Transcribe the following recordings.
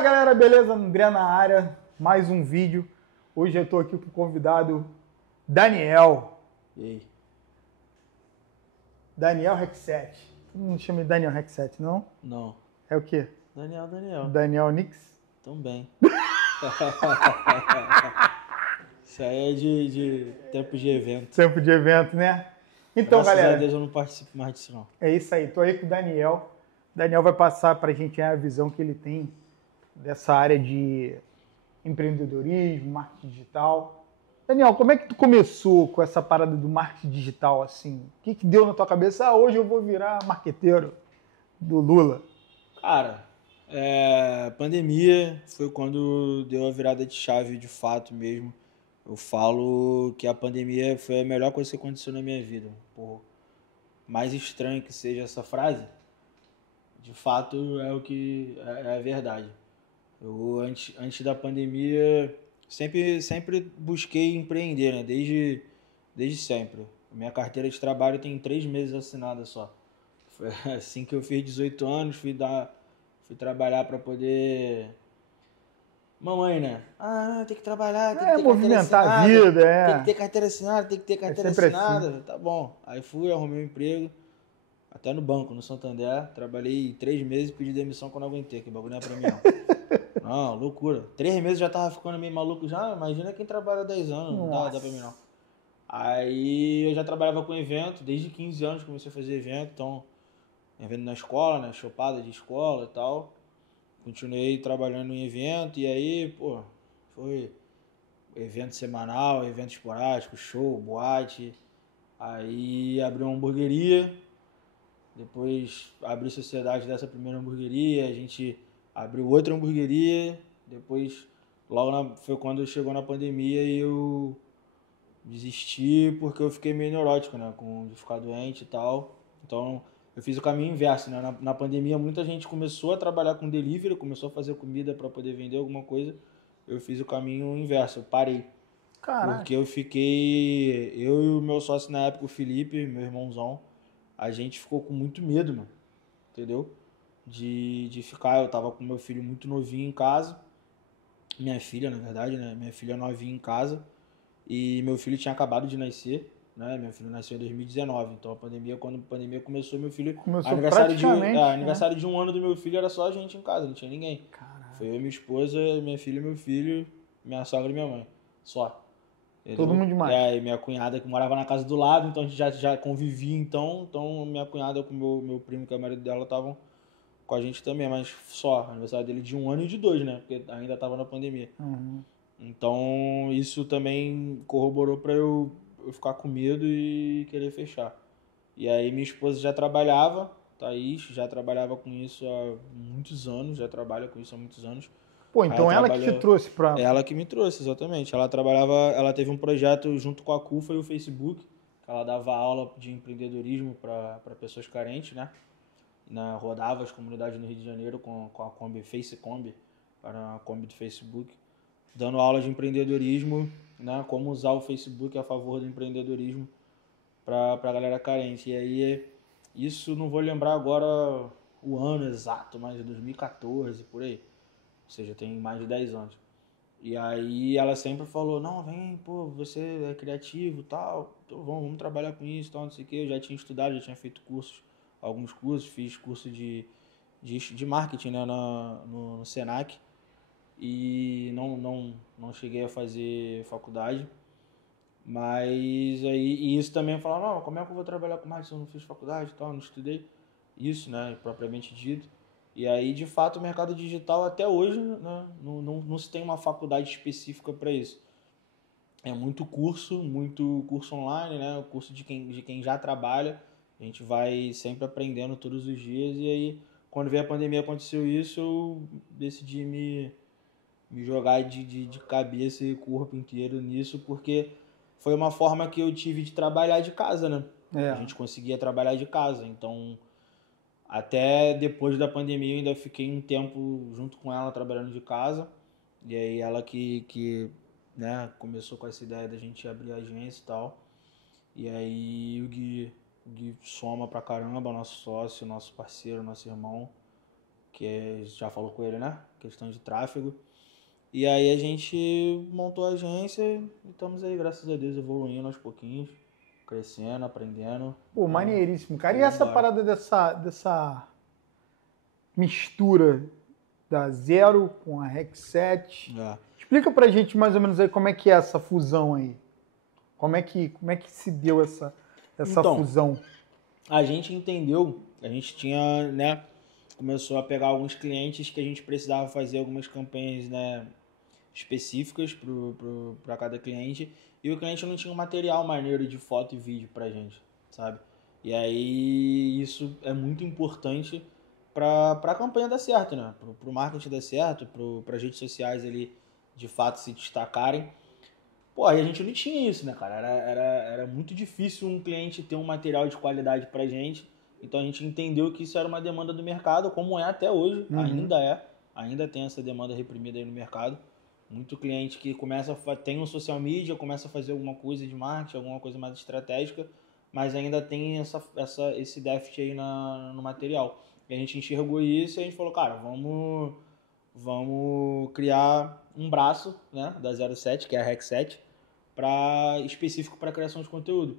Fala galera, beleza? André na área, mais um vídeo. Hoje eu tô aqui com o convidado Daniel. E aí? Daniel Rexete. Não chama de Daniel Rexete, não? Não. É o quê? Daniel. Daniel Nix? Também. Isso aí é de tempo de evento. Tempo de evento, né? Então, Graças galera, a Deus eu não participo mais disso, não. é isso aí. Tô aí com o Daniel. O Daniel vai passar pra gente a visão que ele tem dessa área de empreendedorismo, marketing digital. Daniel, como é que tu começou com essa parada do marketing digital, assim? O que deu na tua cabeça? Ah, hoje eu vou virar marqueteiro do Lula. Cara, pandemia foi quando deu a virada de chave de fato mesmo. Eu falo que a pandemia foi a melhor coisa que aconteceu na minha vida. Por mais estranho que seja essa frase, de fato é o que é a verdade. Eu, antes da pandemia, sempre busquei empreender, né? Desde sempre. Minha carteira de trabalho tem 3 meses assinada só. Foi assim que eu fiz 18 anos, fui trabalhar para poder... Mamãe, né? Ah, tem que trabalhar, tem que ter carteira Movimentar a assinada. vida, Tem que ter carteira assinada, tem que ter carteira sempre assinada. assim. Tá bom. Aí fui, arrumei um emprego. Até no banco, no Santander. Trabalhei 3 meses e pedi demissão quando eu aguentei, que bagulho não é pra mim não. Não, loucura. 3 meses já tava ficando meio maluco já. Imagina quem trabalha 10 anos, não dá pra mim não. Aí eu já trabalhava com evento, desde 15 anos comecei a fazer evento, então evento na escola, né, chopada de escola e tal. Continuei trabalhando em evento e aí, pô, foi evento semanal, evento esporádico, show, boate. Aí abri uma hamburgueria, depois abri sociedade dessa primeira hamburgueria, a gente abriu outra hamburgueria, depois foi quando chegou na pandemia e eu desisti porque eu fiquei meio neurótico, né? De ficar doente e tal. Então, eu fiz o caminho inverso, né? Na pandemia, muita gente começou a trabalhar com delivery, começou a fazer comida para poder vender alguma coisa. Eu fiz o caminho inverso, eu parei. Caraca. Porque eu e o meu sócio na época, o Felipe, meu irmãozão, a gente ficou com muito medo, mano. Entendeu? De ficar, eu tava com meu filho muito novinho em casa. Minha filha, na verdade, né? Minha filha novinha em casa. E meu filho tinha acabado de nascer, né? Meu filho nasceu em 2019, então quando a pandemia começou, meu filho... Começou praticamente, aniversário de 1 ano do meu filho era só a gente em casa, não tinha ninguém. Caraca. Foi eu, minha esposa, minha filha, meu filho, minha sogra e minha mãe. Só. Entendeu? Todo mundo demais. E minha cunhada que morava na casa do lado, então a gente já convivia então. Então minha cunhada com meu primo, que é o marido dela, estavam com a gente também, mas só. Aniversário dele de 1 ano e de 2, né? Porque ainda tava na pandemia. Uhum. Então, isso também corroborou para eu ficar com medo e querer fechar. E aí, minha esposa já trabalhava, Thaís, já trabalhava com isso há muitos anos, já trabalha com isso há muitos anos. Pô, então ela que te trouxe pra... Ela que me trouxe, exatamente. Ela teve um projeto junto com a CUFA e o Facebook, que ela dava aula de empreendedorismo para pessoas carentes, né? Rodava as comunidades no Rio de Janeiro com a Kombi, Face Kombi, para a Kombi do Facebook, dando aula de empreendedorismo, né, como usar o Facebook a favor do empreendedorismo para a galera carente. E aí, isso não vou lembrar agora o ano exato, mas é 2014, por aí. Ou seja, tem mais de 10 anos. E aí ela sempre falou, não, vem, pô, você é criativo e tal, então vamos trabalhar com isso, tal, não sei o quê. Eu já tinha estudado, já tinha feito alguns cursos, fiz curso de marketing, né, no Senac. E não cheguei a fazer faculdade, mas aí e isso também eu falava, não, como é que eu vou trabalhar com marketing se eu não fiz faculdade e tal, não estudei isso, né, propriamente dito. E aí, de fato, o mercado digital até hoje, né, não se tem uma faculdade específica para isso. É muito curso online, né, o curso de quem já trabalha, a gente vai sempre aprendendo todos os dias, e aí, quando veio a pandemia, aconteceu isso, eu decidi me jogar de cabeça e corpo inteiro nisso, porque foi uma forma que eu tive de trabalhar de casa, né? É. A gente conseguia trabalhar de casa, então até depois da pandemia eu ainda fiquei um tempo junto com ela trabalhando de casa, e aí ela que né, começou com essa ideia da gente abrir a agência e tal, e aí o Gui soma pra caramba, nosso sócio, nosso parceiro, nosso irmão, que já falou com ele, né? Questão de tráfego. E aí a gente montou a agência e estamos aí, graças a Deus, evoluindo aos pouquinhos, crescendo, aprendendo. Pô, maneiríssimo, cara. E Vamos essa embora. parada dessa mistura da Zero com a Rec7? É. Explica pra gente mais ou menos aí como é que é essa fusão aí. Como é que se deu essa Então, fusão? A gente entendeu, a gente tinha, né, começou a pegar alguns clientes que a gente precisava fazer algumas campanhas, né, específicas para cada cliente, e o cliente não tinha um material maneiro de foto e vídeo pra gente, sabe? E aí isso é muito importante para a campanha dar certo, né? Para o marketing dar certo, para as redes sociais ali de fato se destacarem. Pô, aí a gente não tinha isso, né, cara? Era muito difícil um cliente ter um material de qualidade pra gente. Então a gente entendeu que isso era uma demanda do mercado, como é até hoje, ainda tem essa demanda reprimida aí no mercado. Muito cliente que tem um social media, começa a fazer alguma coisa de marketing, alguma coisa mais estratégica, mas ainda tem esse déficit aí no material. E a gente enxergou isso e a gente falou, cara, vamos criar um braço, né, da 07, que é a Rec7, específico para criação de conteúdo.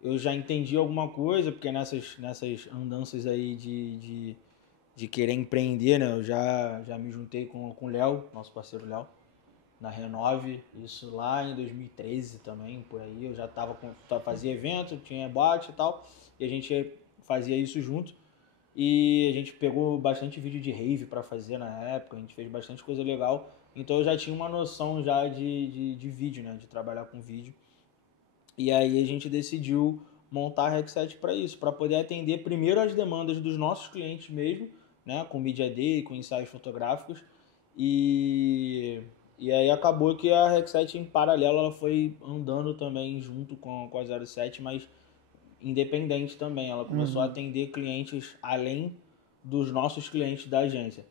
Eu já entendi alguma coisa, porque nessas andanças aí de querer empreender, né, eu já me juntei com o Léo, nosso parceiro Léo, na Renove, isso lá em 2013 também, por aí. Eu já fazia evento, tinha boate e tal, e a gente fazia isso junto. E a gente pegou bastante vídeo de rave para fazer na época, a gente fez bastante coisa legal. Então eu já tinha uma noção já de vídeo, né? De trabalhar com vídeo. E aí a gente decidiu montar a Rec7 para isso, para poder atender primeiro as demandas dos nossos clientes mesmo, né? Com Media Day, com ensaios fotográficos. E aí acabou que a Rec7 em paralelo ela foi andando também junto com a 07, mas independente também. Ela começou a atender clientes além dos nossos clientes da agência.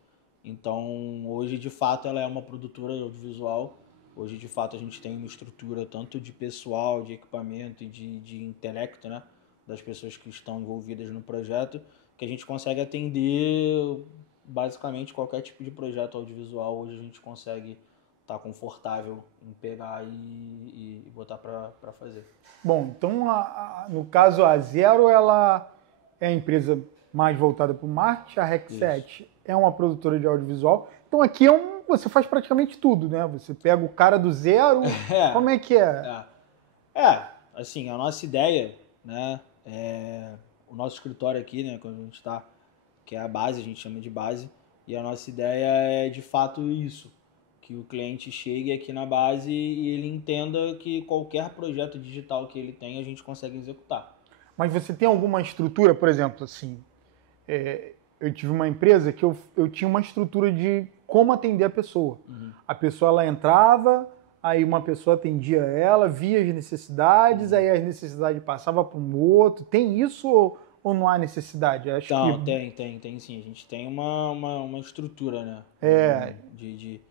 Então, hoje, de fato, ela é uma produtora audiovisual. Hoje, de fato, a gente tem uma estrutura tanto de pessoal, de equipamento e de intelecto, né? Das pessoas que estão envolvidas no projeto, que a gente consegue atender basicamente qualquer tipo de projeto audiovisual. Hoje a gente consegue estar confortável em pegar e botar para fazer. Bom, então, no caso, a Zero, ela é a empresa mais voltada para o marketing, a Rec7 é uma produtora de audiovisual. Então, aqui você faz praticamente tudo, né? Você pega o cara do zero, como é que é? Assim, a nossa ideia, né, o nosso escritório aqui, né, quando a gente está, que é a base, a gente chama de base, e a nossa ideia é, de fato, isso, que o cliente chegue aqui na base e ele entenda que qualquer projeto digital que ele tem, a gente consegue executar. Mas você tem alguma estrutura, por exemplo, assim, eu tive uma empresa que eu tinha uma estrutura de como atender a pessoa. A pessoa, ela entrava, aí uma pessoa atendia ela, via as necessidades, aí as necessidades passavam para um outro. Tem isso ou não há necessidade? Acho Então, que... tem sim. A gente tem uma estrutura, né? De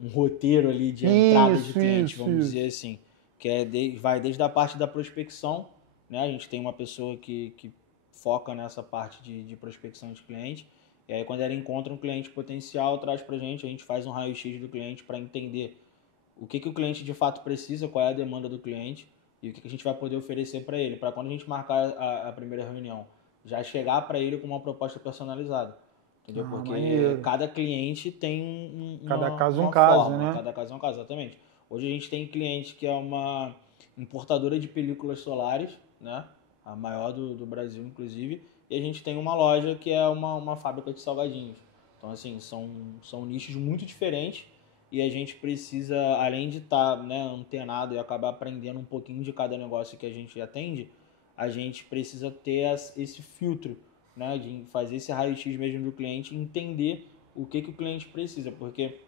um roteiro ali de entrada de cliente, vamos dizer assim. Que vai desde a parte da prospecção, né? A gente tem uma pessoa que foca nessa parte de prospecção de cliente. E aí, quando ela encontra um cliente potencial, traz pra gente, a gente faz um raio-x do cliente para entender o que o cliente de fato precisa, qual é a demanda do cliente e o que a gente vai poder oferecer para ele, para quando a gente marcar a primeira reunião, já chegar para ele com uma proposta personalizada. Entendeu? Porque maneiro. Cada cliente tem Cada caso uma um caso, forma, né? cada caso é um caso, exatamente. Hoje a gente tem cliente que é uma importadora de películas solares, né? A maior do Brasil, inclusive, e a gente tem uma loja que é uma fábrica de salgadinhos. Então, assim, são nichos muito diferentes e a gente precisa, além de estar, né, antenado e acabar aprendendo um pouquinho de cada negócio que a gente atende, a gente precisa ter esse filtro, né, de fazer esse raio-x mesmo do cliente e entender o que o cliente precisa, porque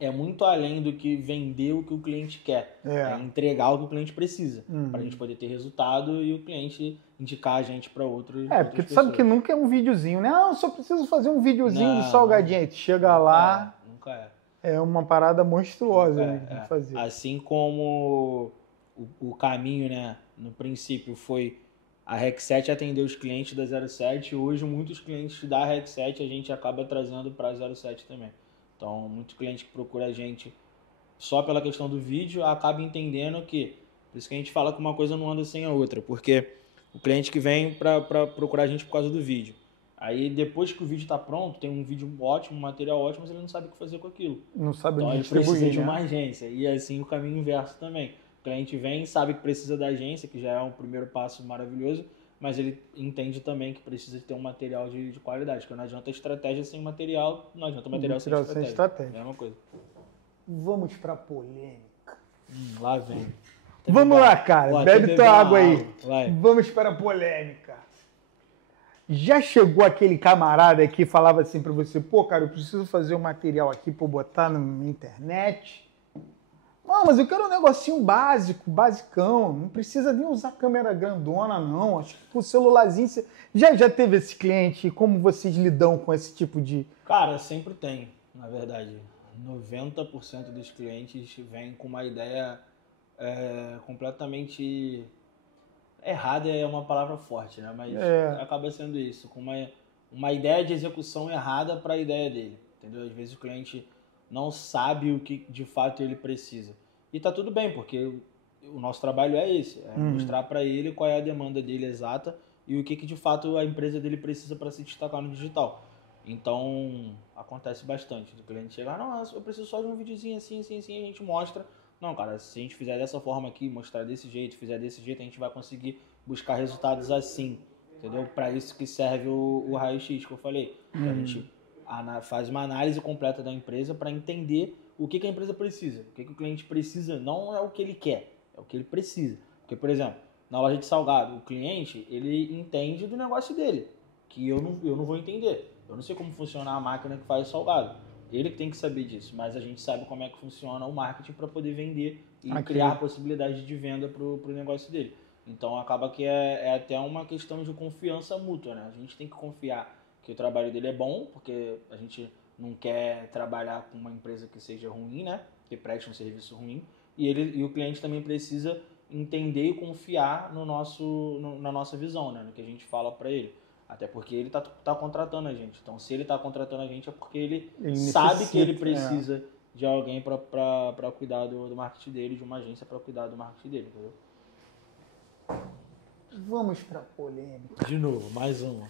é muito além do que vender o que o cliente quer, é entregar o que o cliente precisa, para a gente poder ter resultado e o cliente indicar a gente para outras pessoas. Porque tu sabe que nunca é um videozinho, né? Ah, eu só preciso fazer um videozinho de salgadinho. Aí tu chega lá, nunca é. É uma parada monstruosa, né, que tem que fazer. Assim como o caminho, né, no princípio foi A REC7 atendeu os clientes da 07, hoje muitos clientes da REC7 a gente acaba trazendo para a 07 também. Então, muito cliente que procura a gente só pela questão do vídeo acaba entendendo que, por isso que a gente fala que uma coisa não anda sem a outra, porque o cliente que vem para procurar a gente por causa do vídeo, aí depois que o vídeo está pronto, tem um vídeo ótimo, um material ótimo, mas ele não sabe o que fazer com aquilo. Não sabe Então onde ele precisa distribuir, de né? uma agência, e assim o caminho inverso também. O cliente vem, sabe que precisa da agência, que já é um primeiro passo maravilhoso, mas ele entende também que precisa ter um material de qualidade, porque não adianta estratégia sem material, não adianta material sem estratégia. É a mesma coisa. Vamos pra polêmica. Lá vem. Vamos lá, cara. Pô, bebe tua água aí. Vai. Vamos para a polêmica. Já chegou aquele camarada que falava assim pra você, pô, cara, eu preciso fazer um material aqui pra eu botar na internet. Não, mas eu quero um negocinho básico, basicão. Não precisa nem usar câmera grandona, não. Acho que com o celularzinho... Já teve esse cliente? Como vocês lidam com esse tipo de... Cara, sempre tem, na verdade. 90% dos clientes vêm com uma ideia completamente... Errada é uma palavra forte, né? Mas acaba sendo isso. Com uma ideia de execução errada para a ideia dele. Entendeu? Às vezes o cliente não sabe o que de fato ele precisa. E tá tudo bem, porque o nosso trabalho é esse, mostrar para ele qual é a demanda dele exata e o que de fato a empresa dele precisa para se destacar no digital. Então, acontece bastante. O cliente chega, não, eu preciso só de um videozinho assim, assim, assim, a gente mostra. Não, cara, se a gente fizer dessa forma aqui, mostrar desse jeito, fizer desse jeito, a gente vai conseguir buscar resultados assim, entendeu? Para isso que serve o raio-x que eu falei. A gente faz uma análise completa da empresa para entender o que a empresa precisa. O que o cliente precisa não é o que ele quer, é o que ele precisa. Porque, por exemplo, na loja de salgado, o cliente, ele entende do negócio dele, que eu não vou entender. Eu não sei como funciona a máquina que faz o salgado. Ele que tem que saber disso, mas a gente sabe como é que funciona o marketing para poder vender e criar possibilidade de venda para o negócio dele. Então acaba que é até uma questão de confiança mútua, né? A gente tem que confiar que o trabalho dele é bom, porque a gente não quer trabalhar com uma empresa que seja ruim, né? Que preste um serviço ruim. E o cliente também precisa entender e confiar na nossa visão, né? No que a gente fala para ele. Até porque ele tá contratando a gente. Então, se ele está contratando a gente é porque ele sabe que ele precisa de alguém para cuidar do marketing dele, de uma agência para cuidar do marketing dele, entendeu? Vamos pra polêmica. De novo, mais uma.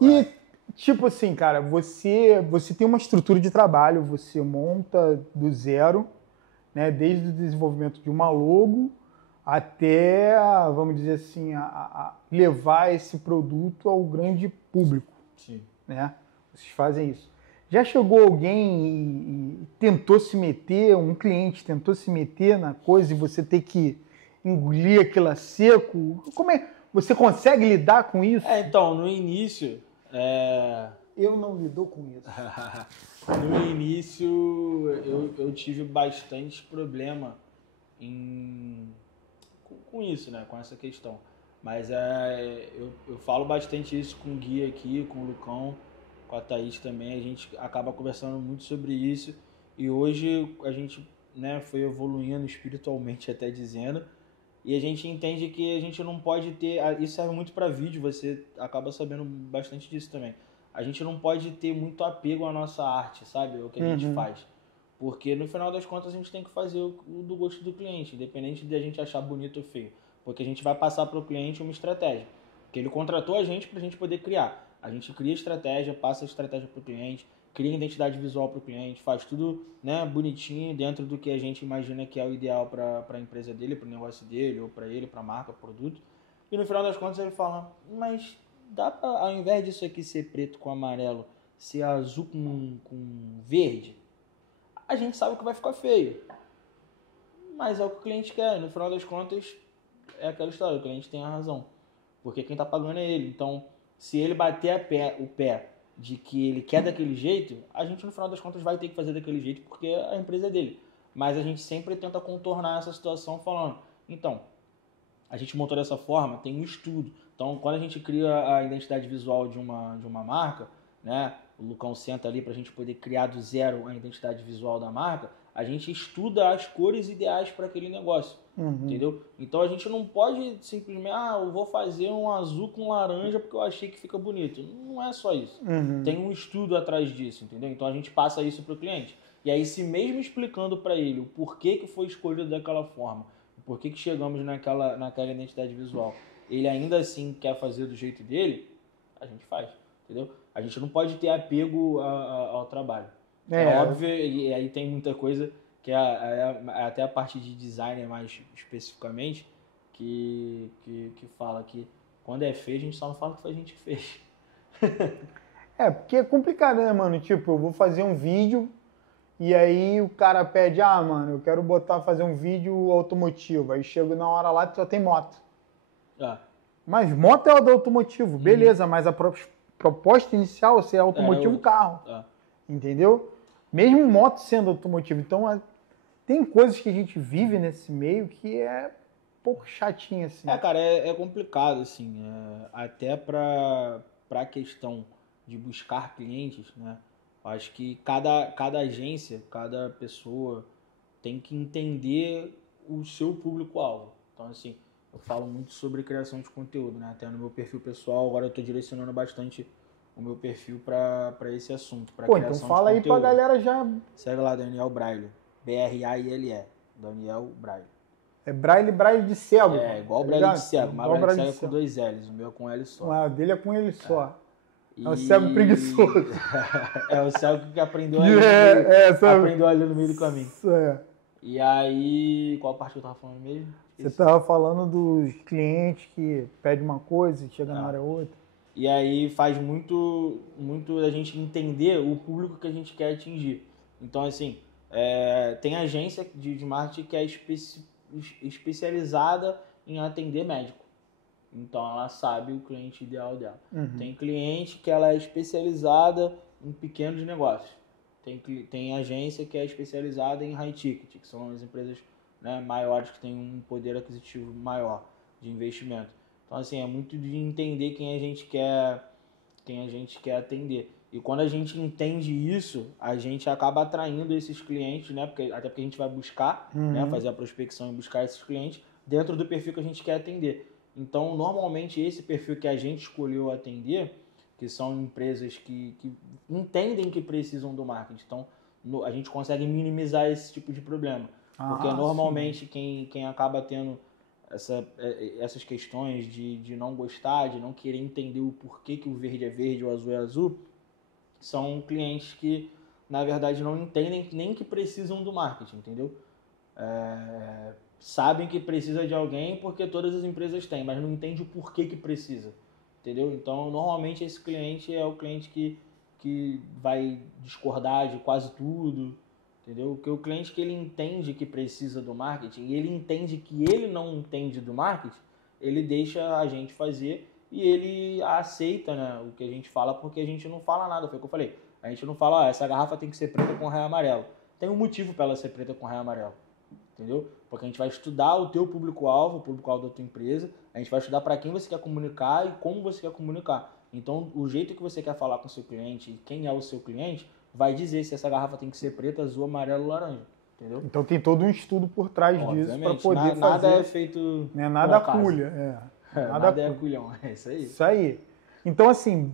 E, tipo assim, cara, você tem uma estrutura de trabalho, você monta do zero, né? Desde o desenvolvimento de uma logo até, vamos dizer assim, a levar esse produto ao grande público. Sim. Né? Vocês fazem isso. Já chegou alguém e tentou se meter, um cliente tentou se meter na coisa e você ter que engolir aquilo a seco? Como é? Você consegue lidar com isso? Então, no início... Eu não lido com isso. No início, eu tive bastante problema com isso, né? Com essa questão. Mas eu falo bastante isso com o Gui aqui, com o Lucão, com a Thaís também. A gente acaba conversando muito sobre isso. E hoje a gente, né, foi evoluindo espiritualmente, até dizendo. E a gente entende que a gente não pode ter... Isso serve muito para vídeo, você acaba sabendo bastante disso também. A gente não pode ter muito apego à nossa arte, sabe? O que a gente faz. Porque no final das contas a gente tem que fazer o do gosto do cliente, independente de a gente achar bonito ou feio. Porque a gente vai passar para o cliente uma estratégia. Porque ele contratou a gente para a gente poder criar. A gente cria estratégia, passa a estratégia para o cliente, cria identidade visual para o cliente, faz tudo, né, bonitinho, dentro do que a gente imagina que é o ideal para a empresa dele, para o negócio dele, ou para ele, para a marca, para o produto. E no final das contas ele fala, mas dá para, ao invés disso aqui ser preto com amarelo, ser azul com verde? A gente sabe que vai ficar feio. Mas é o que o cliente quer. No final das contas, é aquela história, o cliente tem a razão. Porque quem está pagando é ele. Então, se ele bater o pé de que ele quer daquele jeito, a gente no final das contas vai ter que fazer daquele jeito porque a empresa é dele. Mas a gente sempre tenta contornar essa situação falando, então, a gente montou dessa forma, tem um estudo. Então, quando a gente cria a identidade visual de uma marca, né, o Lucão senta ali para a gente poder criar do zero a identidade visual da marca, A gente estuda as cores ideais para aquele negócio, entendeu? Então a gente não pode simplesmente, eu vou fazer um azul com laranja porque eu achei que fica bonito. Não é só isso. Tem um estudo atrás disso, entendeu? Então a gente passa isso para o cliente. E aí, se mesmo explicando para ele o porquê que foi escolhido daquela forma, o porquê que chegamos naquela identidade visual, ele ainda assim quer fazer do jeito dele, a gente faz, entendeu? A gente não pode ter apego ao trabalho. É óbvio, e aí tem muita coisa que até a parte de designer mais especificamente, que fala que quando é feio, a gente só não fala que foi a gente que fez. Porque é complicado, né, mano? Tipo, eu vou fazer um vídeo e aí o cara pede, mano, eu quero fazer um vídeo automotivo. Aí chego na hora lá e só tem moto. Mas moto é o do automotivo, beleza, mas a proposta inicial é automotivo carro. Entendeu? Mesmo moto sendo automotivo. Então, tem coisas que a gente vive nesse meio que é um pouco chatinho, assim. Cara, é complicado, assim. Até para a questão de buscar clientes, né? Acho que cada agência, cada pessoa tem que entender o seu público-alvo. Então, assim, eu falo muito sobre criação de conteúdo, né? Até no meu perfil pessoal, agora eu estou direcionando bastante o meu perfil para esse assunto, para criação então fala de aí pra galera já... Segue lá, Daniel Braille. Braille. Daniel Braille. É Braille de cego. Igual o Braille de cego. Mas o Braille de cego é com 2 L's, o meu é com L só. O dele é com L só. É o cego preguiçoso. É o cego que aprendeu ali no meio do caminho. E aí, qual parte que eu tava falando mesmo? Você tava falando dos clientes que pedem uma coisa e chega na hora outra. E aí faz muito a gente entender o público que a gente quer atingir. Então, assim, tem agência de marketing que é especializada em atender médico. Então, ela sabe o cliente ideal dela. Tem cliente que ela é especializada em pequenos negócios. Tem agência que é especializada em high ticket, que são as empresas, né, maiores que têm um poder aquisitivo maior de investimento. Então, assim, é muito de entender quem a gente quer atender. E quando a gente entende isso, a gente acaba atraindo esses clientes, né? Até porque a gente vai buscar, né? Fazer a prospecção e buscar esses clientes dentro do perfil que a gente quer atender. Então, normalmente, esse perfil que a gente escolheu atender, que são empresas que entendem que precisam do marketing. Então, a gente consegue minimizar esse tipo de problema. Porque normalmente quem acaba tendo essas questões de não gostar, de não querer entender o porquê que o verde é verde, o azul é azul, são clientes que, na verdade, não entendem nem que precisam do marketing, entendeu? Sabem que precisa de alguém porque todas as empresas têm, mas não entende o porquê que precisa, entendeu? Então, normalmente, esse cliente é o cliente que vai discordar de quase tudo, entendeu? Porque o cliente que ele entende que precisa do marketing e ele entende que ele não entende do marketing, ele deixa a gente fazer e ele aceita, né, o que a gente fala, porque a gente não fala nada. Foi o que eu falei. A gente não fala, essa garrafa tem que ser preta com raio amarelo. Tem um motivo para ela ser preta com raio amarelo, entendeu? Porque a gente vai estudar o teu público-alvo, o público-alvo da tua empresa, a gente vai estudar para quem você quer comunicar e como você quer comunicar. Então, o jeito que você quer falar com o seu cliente e quem é o seu cliente vai dizer se essa garrafa tem que ser preta, azul, amarelo ou laranja, entendeu? Então tem todo um estudo por trás disso para poder fazer. Nada é feito. Não é nada culha. Nada é culhão, é isso aí. Isso aí. Então, assim,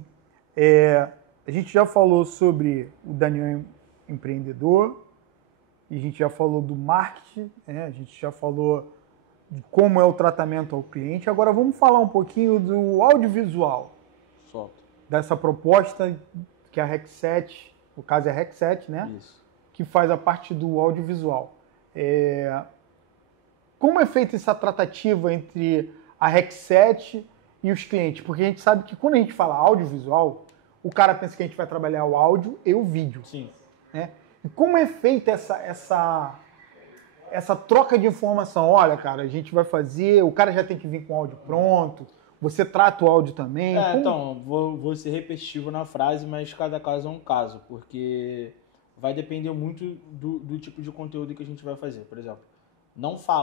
a gente já falou sobre o Daniel empreendedor, e a gente já falou do marketing, a gente já falou de como é o tratamento ao cliente. Agora vamos falar um pouquinho do audiovisual. Solta. Dessa proposta que a REC7, no caso é a REC7, né? Isso. Que faz a parte do audiovisual. Como é feita essa tratativa entre a REC7 e os clientes? Porque a gente sabe que quando a gente fala audiovisual, o cara pensa que a gente vai trabalhar o áudio e o vídeo. Sim. Né? E como é feita essa troca de informação? Olha, cara, a gente vai fazer, o cara já tem que vir com o áudio pronto, você trata o áudio também? Então, vou ser repetitivo na frase, mas cada caso é um caso, porque vai depender muito do tipo de conteúdo que a gente vai fazer. Por exemplo,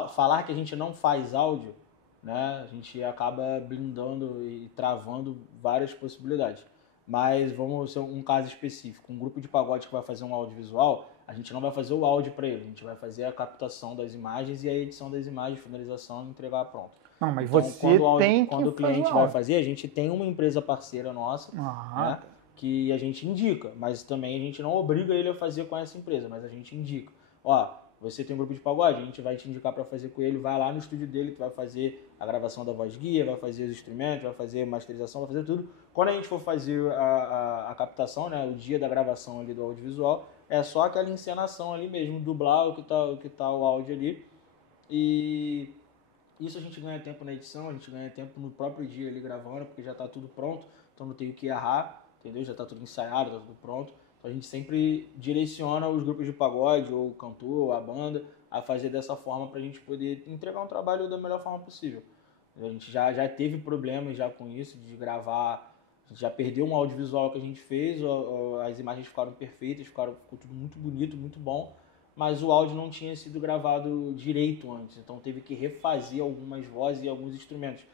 falar que a gente não faz áudio, né, a gente acaba blindando e travando várias possibilidades. Mas vamos ser um caso específico. Um grupo de pagode que vai fazer um audiovisual, a gente não vai fazer o áudio para ele, a gente vai fazer a captação das imagens e a edição das imagens, finalização e entregar pronto. Não, mas então, você tem que quando o cliente fazer vai fazer, a gente tem uma empresa parceira nossa, Ah, né, que a gente indica, mas também a gente não obriga ele a fazer com essa empresa, mas a gente indica. Ó, você tem um grupo de pagode, a gente vai te indicar para fazer com ele, vai lá no estúdio dele, que vai fazer a gravação da voz guia, vai fazer os instrumentos, vai fazer masterização, vai fazer tudo. Quando a gente for fazer a captação, né, o dia da gravação ali do audiovisual, é só aquela encenação ali mesmo, dublar o que tá o áudio ali. E isso a gente ganha tempo na edição, a gente ganha tempo no próprio dia ali gravando, porque já tá tudo pronto, então não tem o que errar, entendeu? Já tá tudo ensaiado, tá tudo pronto. Então a gente sempre direciona os grupos de pagode, ou o cantor, ou a banda, a fazer dessa forma para a gente poder entregar um trabalho da melhor forma possível. A gente já teve problemas já com isso, de gravar, a gente já perdeu um audiovisual que a gente fez, as imagens ficaram perfeitas, ficou tudo muito bonito, muito bom, mas o áudio não tinha sido gravado direito antes, então teve que refazer algumas vozes e alguns instrumentos.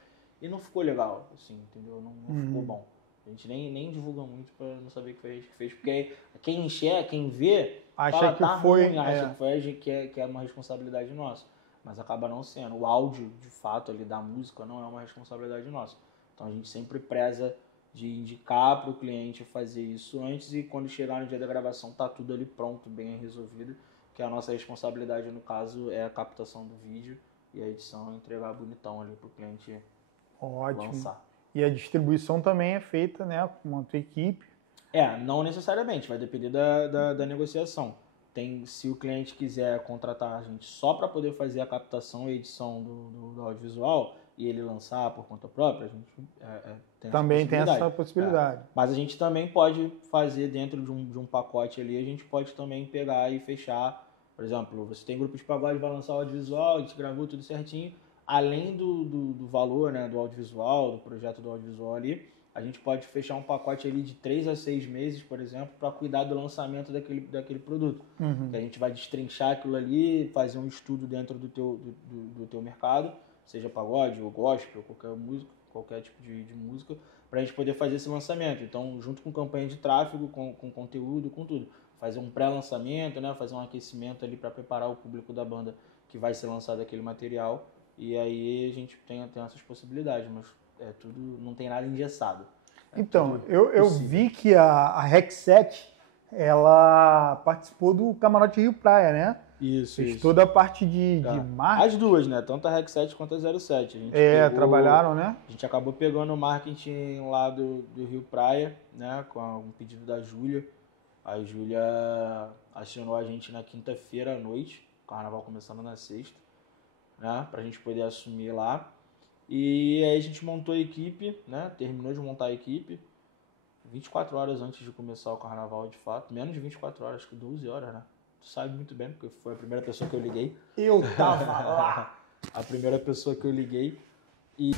E não ficou legal, assim, entendeu? Não ficou bom. A gente nem divulga muito pra não saber o que foi a gente que fez, porque quem enxerga, quem vê, acha fala, que tá foi, ruim, acha que foi a gente, que é uma responsabilidade nossa. Mas acaba não sendo. O áudio, de fato, ali da música não é uma responsabilidade nossa. Então a gente sempre preza de indicar para o cliente fazer isso antes e quando chegar no dia da gravação tá tudo ali pronto, bem resolvido, que a nossa responsabilidade, no caso, é a captação do vídeo e a edição, entregar bonitão ali pro cliente lançar. E a distribuição também é feita, né, com a tua equipe. Não necessariamente, vai depender da negociação. Se o cliente quiser contratar a gente só para poder fazer a captação e edição do audiovisual e ele lançar por conta própria, a gente tem também tem essa possibilidade. Mas a gente também pode fazer dentro de um pacote ali, a gente pode também pegar e fechar. Por exemplo, você tem grupo de pagode, vai lançar o audiovisual, a gente gravou tudo certinho. Além do valor, né, do audiovisual, do projeto do audiovisual ali, a gente pode fechar um pacote ali de 3 a 6 meses, por exemplo, para cuidar do lançamento daquele produto. Que a gente vai destrinchar aquilo ali, fazer um estudo dentro do teu mercado, seja pagode ou gospel, qualquer música, qualquer tipo de música, para a gente poder fazer esse lançamento. Então, junto com campanha de tráfego, com conteúdo, com tudo. Fazer um pré-lançamento, né, fazer um aquecimento ali para preparar o público da banda que vai ser lançado aquele material. E aí a gente tem essas possibilidades, mas tudo, não tem nada engessado. Então, eu vi que a Rec7, ela participou do Camarote Rio Praia, né? Isso. Fez toda a parte de marketing. As duas, né? Tanto a Rec7 quanto a 07. A gente trabalharam, né? A gente acabou pegando o marketing lá do Rio Praia, né? Com um pedido da Júlia. A Júlia acionou a gente na quinta-feira à noite, o carnaval começando na sexta, né? Pra gente poder assumir lá. E aí a gente montou a equipe, né? Terminou de montar a equipe 24 horas antes de começar o carnaval, de fato. Menos de 24 horas, acho que 12 horas, né? Tu sabe muito bem, porque foi a primeira pessoa que eu liguei. Eu tava lá! A primeira pessoa que eu liguei. E